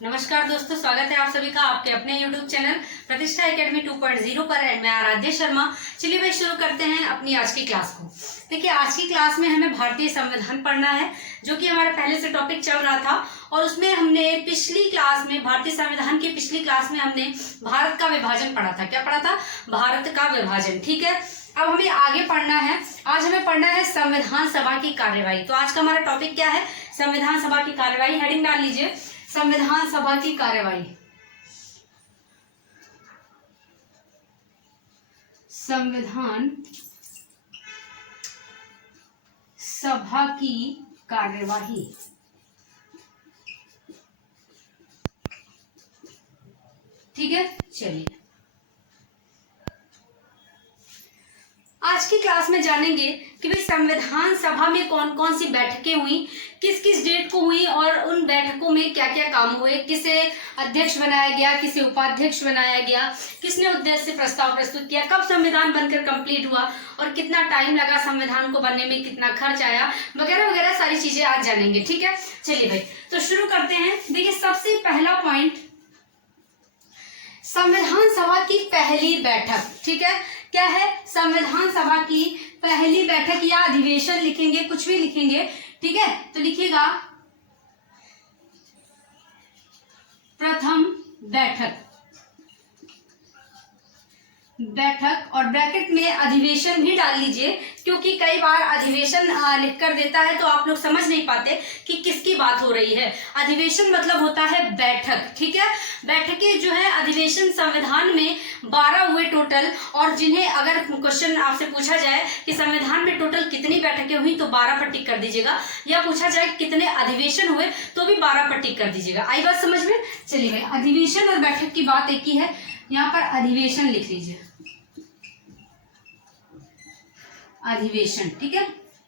नमस्कार दोस्तों, स्वागत है आप सभी का आपके अपने YouTube चैनल प्रतिष्ठा एकेडमी 2.0 पर। एंड मैं आराध्या शर्मा। चलिए भाई शुरू करते हैं अपनी आज की क्लास को। देखिए, आज की क्लास में हमें भारतीय संविधान पढ़ना है, जो कि हमारा पहले से टॉपिक चल रहा था। और उसमें हमने पिछली क्लास में, भारतीय संविधान की पिछली क्लास में हमने भारत का विभाजन पढ़ा था। क्या पढ़ा था? भारत का विभाजन। ठीक है, अब हमें आगे पढ़ना है। आज हमें पढ़ना है संविधान सभा की कार्यवाही। तो आज का हमारा टॉपिक क्या है? संविधान सभा की कार्यवाही। हेडिंग डाल लीजिए, संविधान सभा की कार्यवाही। संविधान सभा की कार्यवाही। ठीक है, चलिए आज की क्लास में जानेंगे कि भाई संविधान सभा में कौन कौन सी बैठकें हुई, किस किस डेट को हुई, और उन बैठकों में क्या क्या काम हुए, किसे अध्यक्ष बनाया गया, किसे उपाध्यक्ष बनाया गया, किसने उद्देश्य प्रस्ताव प्रस्तुत किया, कब संविधान बनकर कंप्लीट हुआ और कितना टाइम लगा संविधान को बनने में, कितना खर्च आया, वगैरह वगैरह सारी चीजें आज जानेंगे। ठीक है, चलिए भाई तो शुरू करते हैं। देखिए, सबसे पहला पॉइंट, संविधान सभा की पहली बैठक। ठीक है, क्या है? संविधान सभा की पहली बैठक या अधिवेशन लिखेंगे, कुछ भी लिखेंगे। ठीक है, तो लिखिएगा प्रथम बैठक। बैठक और ब्रैकेट में अधिवेशन भी डाल लीजिए, क्योंकि कई बार अधिवेशन लिख कर देता है तो आप लोग समझ नहीं पाते कि किसकी बात हो रही है। अधिवेशन मतलब होता है बैठक। ठीक है, बैठकें जो है अधिवेशन संविधान में 12 हुए टोटल। और जिन्हें अगर क्वेश्चन आपसे पूछा जाए कि संविधान में टोटल कितनी बैठकें हुई, तो 12 पर टिक कर दीजिएगा। या पूछा जाए कितने अधिवेशन हुए, तो भी 12 पर टिक कर दीजिएगा। आई बात समझ में? चलिए भाई, अधिवेशन और बैठक की बात एक ही है। यहाँ पर अधिवेशन लिख लीजिए, अधिवेशन। ठीक है,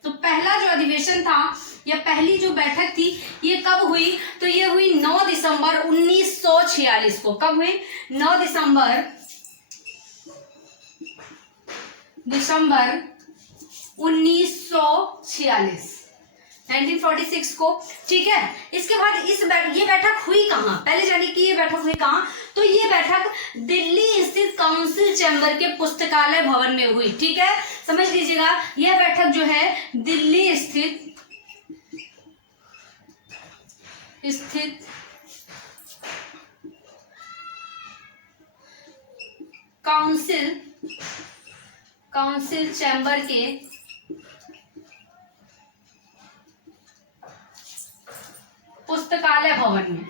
तो पहला जो अधिवेशन था या पहली जो बैठक थी, ये कब हुई? तो ये हुई 9 दिसंबर 1946 को। कब हुई? 9 दिसंबर 1946 को। ठीक है, इसके बाद ये बैठक हुई कहाँ? पहले जानिए कि ये बैठक हुई कहाँ। तो ये बैठक दिल्ली स्थित काउंसिल चैम्बर के पुस्तकालय भवन में हुई। ठीक है, समझ लीजिएगा, यह बैठक जो है दिल्ली स्थित काउंसिल चैम्बर के पुस्तकालय भवन।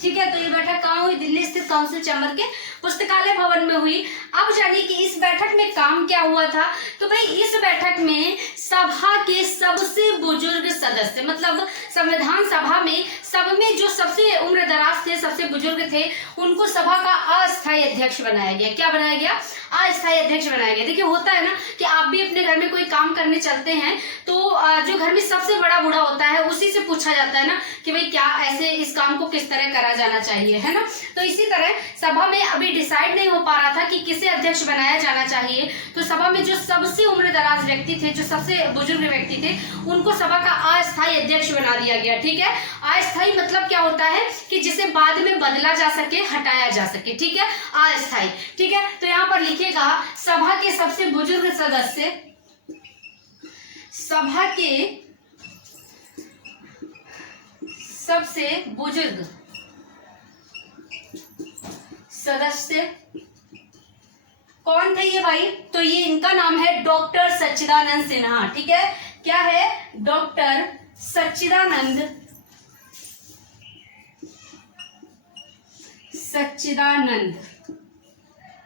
ठीक है, तो ये बैठक कहाँ हुई? दिल्ली स्थित काउंसिल चैम्बर के पुस्तकालय भवन में हुई। अब जानिए कि इस बैठक में काम क्या हुआ था। तो भाई इस बैठक में सभा के सबसे बुजुर्ग सदस्य, मतलब संविधान सभा में सब में जो सबसे उम्र दराज थे, सबसे बुजुर्ग थे, उनको सभा का अस्थायी अध्यक्ष बनाया गया। क्या बनाया गया? अस्थायी अध्यक्ष बनाया गया। देखिए, होता है ना कि आप भी अपने घर में कोई काम करने चलते हैं, तो जो घर में सबसे बड़ा बूढ़ा होता है उसी से पूछा जाता है ना कि भाई क्या ऐसे इस काम को किस तरह करा जाना चाहिए, है ना। तो इसी तरह सभा में अभी डिसाइड नहीं हो पा रहा था कि किसे अध्यक्ष बनाया जाना चाहिए। तो सभा में जो सबसे उम्र दराज व्यक्ति थे, जो सबसे बुजुर्ग व्यक्ति थे, उनको सभा का अस्थायी अध्यक्ष बना दिया गया। ठीक है, अस्थायी मतलब क्या होता है कि जिसे बाद में बदला जा सके, हटाया जा सके। ठीक है, अस्थायी। ठीक है, तो यहाँ पर लिखिएगा सभा के सबसे बुजुर्ग सदस्य, सभा के सबसे बुजुर्ग सदस्य कौन थे ये भाई? तो ये इनका नाम है डॉक्टर सच्चिदानंद सिन्हा। ठीक है, क्या है? डॉक्टर सच्चिदानंद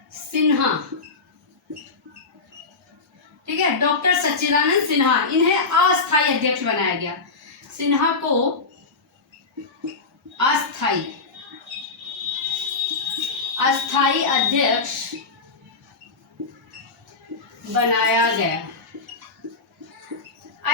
सिन्हा। ठीक है, डॉक्टर सच्चिदानंद सिन्हा, इन्हें अस्थायी अध्यक्ष बनाया गया। सिन्हा को अस्थायी अध्यक्ष बनाया गया।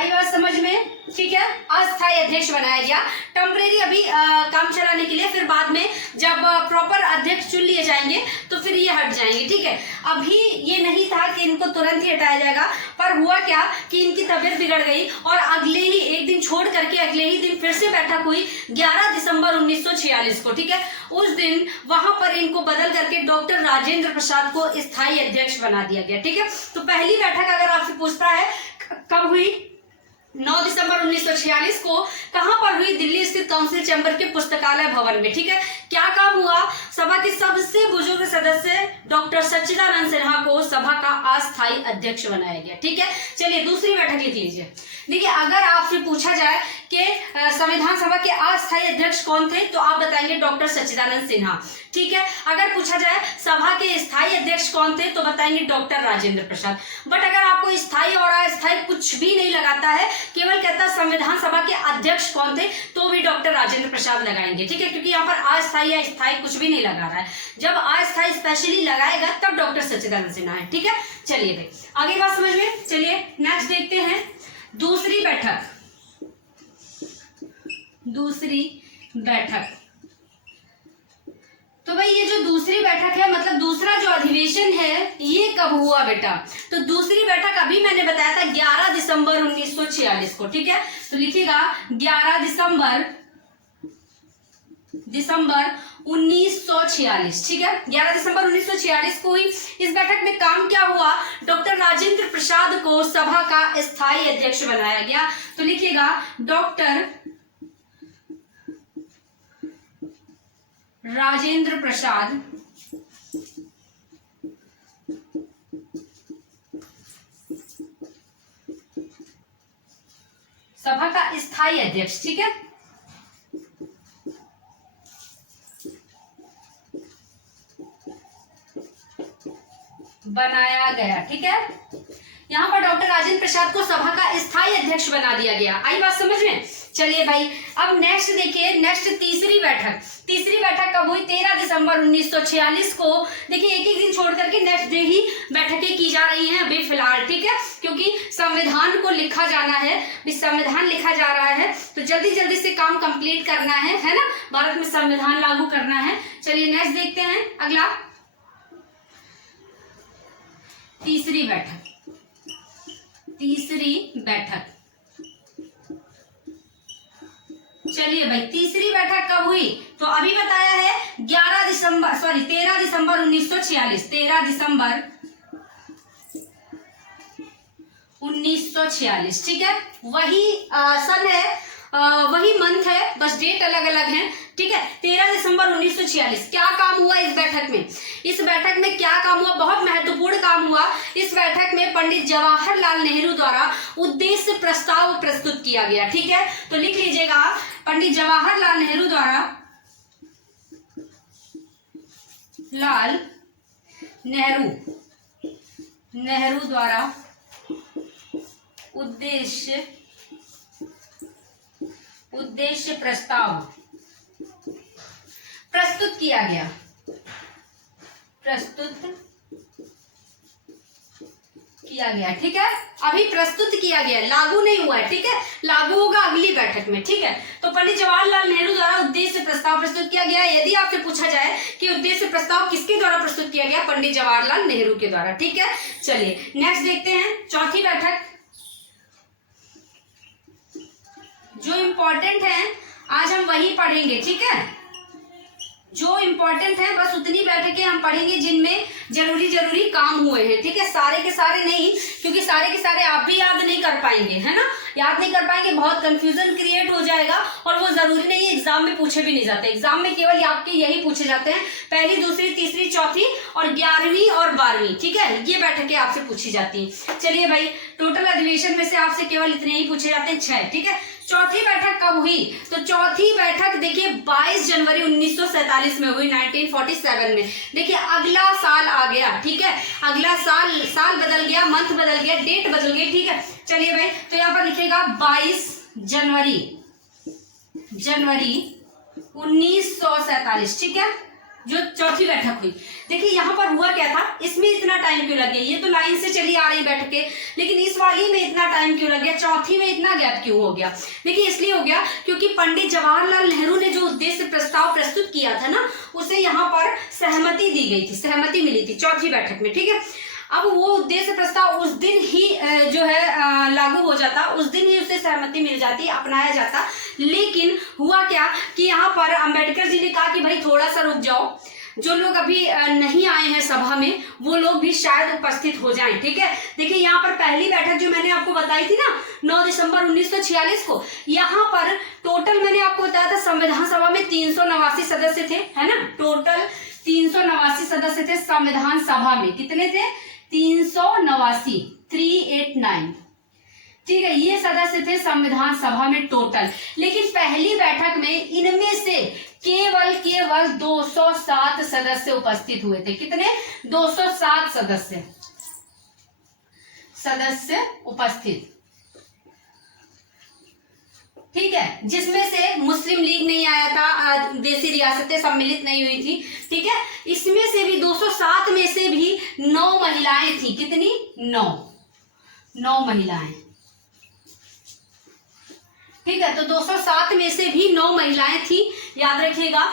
आई बात समझ में, ठीक है। अस्थायी अध्यक्ष बनाया गया, टेम्परेरी अभी काम चलाने के लिए, फिर बाद में जब प्रॉपर अध्यक्ष चुन लिए जाएंगे तो फिर ये हट जाएंगे, ठीक है। अभी ये नहीं था कि इनको तुरंत ही हटाया जाएगा, पर हुआ क्या कि इनकी तबीयत बिगड़ गई और अगले ही एक दिन छोड़ करके अगले ही दिन फिर से बैठक हुई 11 दिसंबर 1946 को, ठीक है। उस दिन वहां पर इनको बदल करके डॉक्टर राजेंद्र प्रसाद को स्थायी अध्यक्ष बना दिया गया, ठीक है। तो पहली बैठक अगर आपसे पूछता है कब हुई, 9 दिसंबर 1946 को, कहां पर हुई, दिल्ली स्थित काउंसिल चैम्बर के पुस्तकालय भवन में, ठीक है। क्या काम हुआ, सभा के सबसे बुजुर्ग सदस्य डॉक्टर सच्चिदानंद सिन्हा को सभा का अस्थायी अध्यक्ष बनाया गया, ठीक है। चलिए दूसरी बैठक लिख लीजिए। देखिए अगर आपसे पूछा जाए कि संविधान सभा के अस्थायी अध्यक्ष कौन थे, तो आप बताएंगे डॉक्टर सच्चिदानंद सिन्हा, ठीक है। अगर पूछा जाए सभा के स्थायी अध्यक्ष कौन थे, तो बताएंगे डॉक्टर राजेंद्र प्रसाद। बट अगर आपको स्थायी और अस्थायी कुछ भी नहीं लगाता है, केवल कहता है संविधान सभा के अध्यक्ष कौन थे, तो भी डॉक्टर राजेंद्र प्रसाद लगाएंगे, ठीक है, क्योंकि यहाँ पर अस्थायी या स्थायी कुछ भी नहीं लगा रहा है। जब अस्थायी स्पेशली लगाएगा तब डॉक्टर सच्चिदानंद सिन्हा है, ठीक है। चलिए भाई आगे बात समझ में। चलिए नेक्स्ट देखते हैं दूसरी बैठक। दूसरी बैठक, तो भाई ये जो दूसरी बैठक है, मतलब दूसरा जो अधिवेशन है, ये कब हुआ बेटा, तो दूसरी बैठक अभी मैंने बताया था 11 दिसंबर 1946 को, ठीक है। तो लिखिएगा 11 दिसंबर 1946, ठीक है। 11 दिसंबर 1946 को हुई। इस बैठक में काम क्या हुआ, डॉक्टर राजेंद्र प्रसाद को सभा का स्थायी अध्यक्ष बनाया गया। तो लिखिएगा डॉक्टर राजेंद्र प्रसाद सभा का स्थायी अध्यक्ष, ठीक है। बनाया गया, ठीक है। यहाँ पर डॉक्टर राजेंद्र प्रसाद को सभा का स्थायी अध्यक्ष बना दिया गया। आई बात समझ में। चलिए भाई अब नेक्स्ट देखिए, नेक्स्ट तीसरी बैठक। तीसरी बैठक कब हुई, 13 दिसंबर 1946 को। देखिए एक एक दिन छोड़ करके नेक्स्ट डे ही बैठकें की जा रही हैं अभी फिलहाल, ठीक है, क्योंकि संविधान को लिखा जाना है, संविधान लिखा जा रहा है, तो जल्दी जल्दी से काम कंप्लीट करना है ना, भारत में संविधान लागू करना है। चलिए नेक्स्ट देखते हैं अगला, तीसरी बैठक। तीसरी बैठक, चलिए भाई तीसरी बैठक कब हुई, तो अभी बताया है 13 दिसंबर 1946, 13 दिसंबर 1946, ठीक है। वही सन है, वही मंथ है, बस डेट अलग अलग है, ठीक है। 13 दिसंबर 1946। क्या काम हुआ इस बैठक में, इस बैठक में क्या काम हुआ, बहुत महत्वपूर्ण काम हुआ। इस बैठक में पंडित जवाहरलाल नेहरू द्वारा उद्देश्य प्रस्ताव प्रस्तुत किया गया, ठीक है। तो लिख लीजिएगा पंडित जवाहरलाल नेहरू द्वारा उद्देश्य प्रस्ताव प्रस्तुत किया गया, ठीक है। अभी प्रस्तुत किया गया, लागू नहीं हुआ है, ठीक है, लागू होगा अगली बैठक में, ठीक है। तो पंडित जवाहरलाल नेहरू द्वारा उद्देश्य प्रस्ताव प्रस्तुत किया गया। यदि आपसे पूछा जाए कि उद्देश्य प्रस्ताव किसके द्वारा प्रस्तुत किया गया, पंडित जवाहरलाल नेहरू के द्वारा, ठीक है। चलिए नेक्स्ट देखते हैं चौथी बैठक। जो इम्पोर्टेंट है आज हम वही पढ़ेंगे, ठीक है। जो इम्पोर्टेंट है बस उतनी बैठकें हम पढ़ेंगे जिनमें जरूरी काम हुए हैं, ठीक है। सारे के सारे नहीं, क्योंकि सारे के सारे आप भी याद नहीं कर पाएंगे, है ना, याद नहीं कर पाएंगे, बहुत कंफ्यूजन क्रिएट हो जाएगा और वो जरूरी नहीं है एग्जाम में पूछे भी नहीं जाते। एग्जाम में केवल आपके यही पूछे जाते हैं, पहली, दूसरी, तीसरी, चौथी और 11वीं और 12वीं, ठीक है, ये बैठकें आपसे पूछी जाती हैं। चलिए भाई टोटल अधिवेशन में से आपसे केवल इतने ही पूछे जाते हैं, 6, ठीक है। चौथी बैठक कब हुई, तो चौथी बैठक देखिए 22 जनवरी 1947 में हुई, 1947 में। देखिए अगला साल आ गया, ठीक है, अगला साल बदल गया, मंथ बदल गया, डेट बदल गई, ठीक है। चलिए भाई तो यहाँ पर लिखेगा 22 जनवरी 1947, ठीक है, जो चौथी बैठक हुई, देखिए यहाँ पर हुआ क्या था, इसमें इतना टाइम क्यों लग गया, ये तो लाइन से चली आ रही बैठकें, लेकिन इस वाली में इतना टाइम क्यों लग गया, चौथी में इतना गैप क्यों हो गया। देखिए इसलिए हो गया क्योंकि पंडित जवाहरलाल नेहरू ने जो उद्देश्य प्रस्ताव प्रस्तुत किया था ना, उसे यहाँ पर सहमति दी गई थी, सहमति मिली थी चौथी बैठक में, ठीक है। अब वो उद्देश्य प्रस्ताव उस दिन ही जो है लागू हो जाता, उस दिन ही उसे सहमति मिल जाती, अपनाया जाता। लेकिन हुआ क्या कि यहाँ पर अंबेडकर जी ने कहा कि भाई थोड़ा सा रुक जाओ, जो लोग अभी नहीं आए हैं सभा में वो लोग भी शायद उपस्थित हो जाएं, ठीक है। देखिए यहाँ पर पहली बैठक जो मैंने आपको बताई थी ना 9 दिसंबर 1946 को, यहाँ पर टोटल मैंने आपको बताया था संविधान सभा में 389 सदस्य थे, है ना, टोटल 389 सदस्य थे संविधान सभा में। कितने थे? 389, 389, ठीक है, ये सदस्य थे संविधान सभा में टोटल। लेकिन पहली बैठक में इनमें से केवल 207 सदस्य उपस्थित हुए थे। कितने? 207 सदस्य उपस्थित, ठीक है, जिसमें से मुस्लिम लीग नहीं आया था, देशी रियासतें सम्मिलित नहीं हुई थी, ठीक है। इसमें से भी 207 में से भी 9 महिलाएं थी। कितनी? 9 महिलाएं, ठीक है। तो 207 में से भी 9 महिलाएं थी, याद रखिएगा।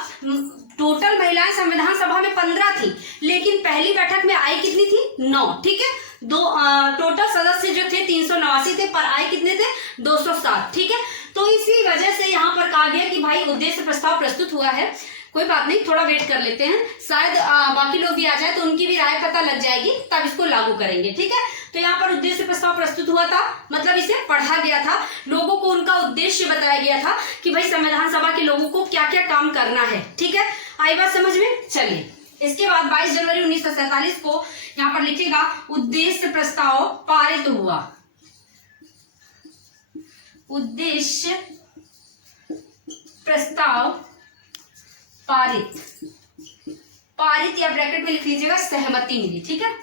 टोटल महिलाएं संविधान सभा में 15 थी, लेकिन पहली बैठक में आई कितनी थी? 9, ठीक है। टोटल सदस्य जो थे 389 थे, पर आए कितने थे? 207, ठीक है। तो इसी वजह से यहाँ पर कहा गया कि भाई उद्देश्य प्रस्ताव प्रस्तुत हुआ है, कोई बात नहीं, थोड़ा वेट कर लेते हैं, शायद बाकी लोग भी आ जाए तो उनकी भी राय पता लग जाएगी, तब इसको लागू करेंगे, ठीक है। तो यहाँ पर उद्देश्य प्रस्ताव प्रस्तुत हुआ था, मतलब इसे पढ़ा गया था, लोगों को उनका उद्देश्य बताया गया था कि भाई संविधान सभा के लोगों को क्या क्या काम करना है, ठीक है। आई बात समझ में? चलिए, इसके बाद 22 जनवरी 1947 को यहाँ पर लिखिएगा उद्देश्य प्रस्ताव पारित हुआ। उद्देश्य प्रस्ताव पारित, पारित या ब्रैकेट में लिख लीजिएगा सहमति मिली, ठीक है।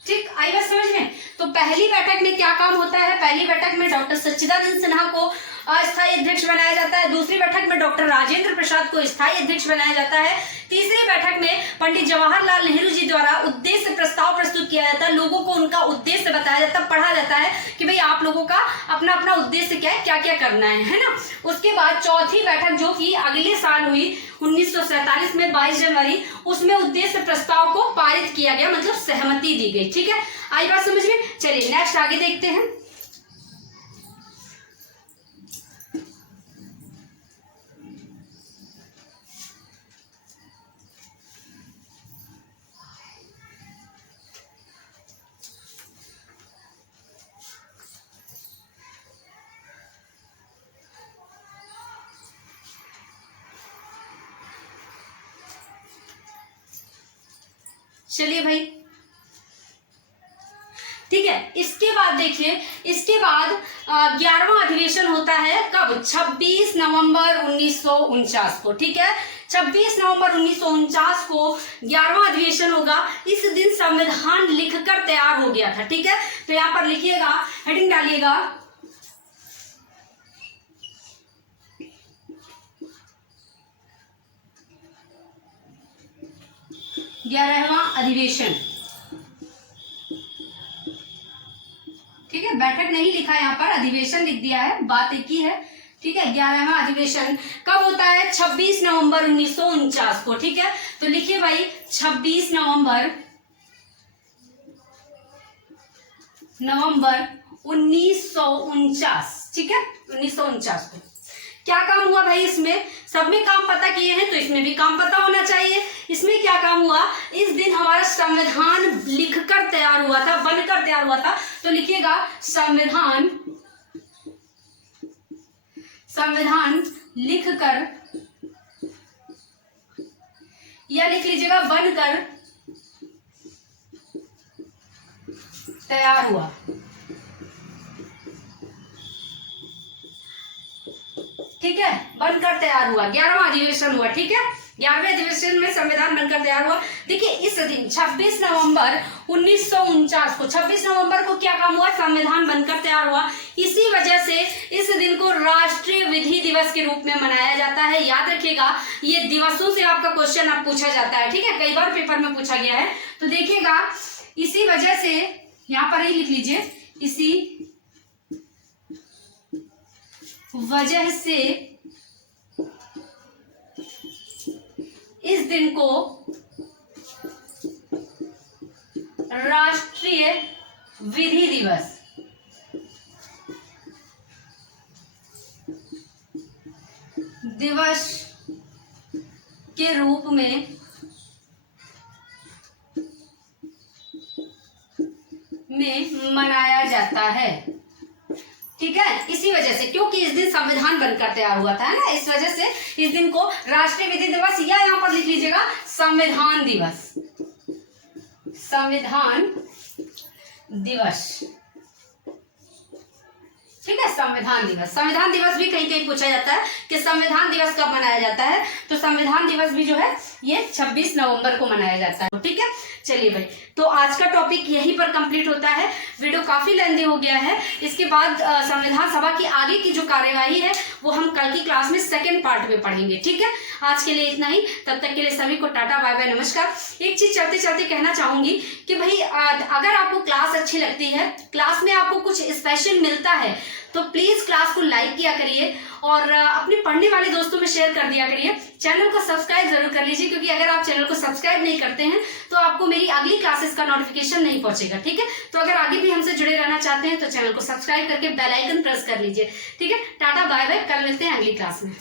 ठीक, आई बात समझ में? तो पहली बैठक में क्या काम होता है? पहली बैठक में डॉक्टर सच्चिदानंद सिन्हा को अस्थायी अध्यक्ष बनाया जाता है। दूसरी बैठक में डॉक्टर राजेंद्र प्रसाद को स्थायी अध्यक्ष बनाया जाता है। तीसरी बैठक में पंडित जवाहरलाल नेहरू जी द्वारा उद्देश्य प्रस्ताव प्रस्तुत किया जाता है, लोगों को उनका उद्देश्य बताया जाता है, पढ़ा जाता है कि भाई आप लोगों का अपना अपना उद्देश्य क्या है, क्या क्या करना है ना। उसके बाद चौथी बैठक जो कि अगले साल हुई 1947 में 22 जनवरी, उसमें उद्देश्य प्रस्ताव को पारित किया गया, मतलब सहमति दी गई, ठीक है। आई बात समझ में? चलिए नेक्स्ट आगे देखते हैं। चलिए भाई, ठीक है। इसके बाद देखिए, इसके बाद 11वां अधिवेशन होता है कब? 26 नवंबर 1949 को, ठीक है। 26 नवंबर 1949 को 11वां अधिवेशन होगा। इस दिन संविधान लिखकर तैयार हो गया था, ठीक है। तो यहाँ पर लिखिएगा, हेडिंग डालिएगा, ग्यारहवां अधिवेशन, ठीक है। बैठक नहीं लिखा यहाँ पर, अधिवेशन लिख दिया है, बात एक ही है, ठीक है। 11वां अधिवेशन कब होता है? 26 नवंबर 1949 को, ठीक है। तो लिखिए भाई 26 नवंबर 1949, ठीक है, 1949 को। क्या काम हुआ भाई? इसमें सब में काम पता किए हैं तो इसमें भी काम पता होना चाहिए। इसमें क्या काम हुआ? इस दिन हमारा संविधान लिखकर तैयार हुआ था, बनकर तैयार हुआ था। तो लिखिएगा संविधान लिखकर, या लिख लीजिएगा बनकर तैयार हुआ, ठीक है, बनकर तैयार हुआ। 11वां अधिवेशन हुआ, ठीक है। 11वें अधिवेशन में संविधान बनकर तैयार हुआ। देखिए इस दिन 26 नवंबर 1949 को, 26 नवंबर को क्या काम हुआ, संविधान बनकर तैयार हुआ। इसी वजह से इस दिन को राष्ट्रीय विधि दिवस के रूप में मनाया जाता है। याद रखिएगा, ये दिवसों से आपका क्वेश्चन अब पूछा जाता है, ठीक है, कई बार पेपर में पूछा गया है। तो देखिएगा इसी वजह से, यहां पर ही लिख लीजिए, इसी वजह से इस दिन को राष्ट्रीय विधि दिवस के रूप में मनाया जाता है, ठीक है। इसी वजह से, क्योंकि इस दिन संविधान बनकर तैयार हुआ था, है ना, इस वजह से इस दिन को राष्ट्रीय विधि दिवस, या यहां पर लिख लीजिएगा संविधान दिवस, संविधान दिवस, ठीक है, संविधान दिवस। संविधान दिवस भी कहीं कहीं पूछा जाता है कि संविधान दिवस कब मनाया जाता है, तो संविधान दिवस भी जो है ये 26 नवंबर को मनाया जाता है, ठीक है। चलिए भाई, तो आज का टॉपिक यहीं पर कंप्लीट होता है। वीडियो काफी लेंथी हो गया है। इसके बाद संविधान सभा की आगे की जो कार्यवाही है वो हम कल की क्लास में सेकंड पार्ट में पढ़ेंगे, ठीक है। आज के लिए इतना ही, तब तक के लिए सभी को टाटा बाय बाय नमस्कार। एक चीज चलते चलते कहना चाहूंगी कि भाई अगर आपको क्लास अच्छी लगती है, क्लास में आपको कुछ स्पेशल मिलता है, तो प्लीज क्लास को लाइक किया करिए और अपने पढ़ने वाले दोस्तों में शेयर कर दिया करिए। चैनल को सब्सक्राइब जरूर कर लीजिए, क्योंकि अगर आप चैनल को सब्सक्राइब नहीं करते हैं तो आपको मेरी अगली क्लासेस का नोटिफिकेशन नहीं पहुंचेगा, ठीक है। तो अगर आगे भी हमसे जुड़े रहना चाहते हैं तो चैनल को सब्सक्राइब करके बेल आइकन प्रेस कर लीजिए, ठीक है। टाटा बाय बाय, कल मिलते हैं अगली क्लास में।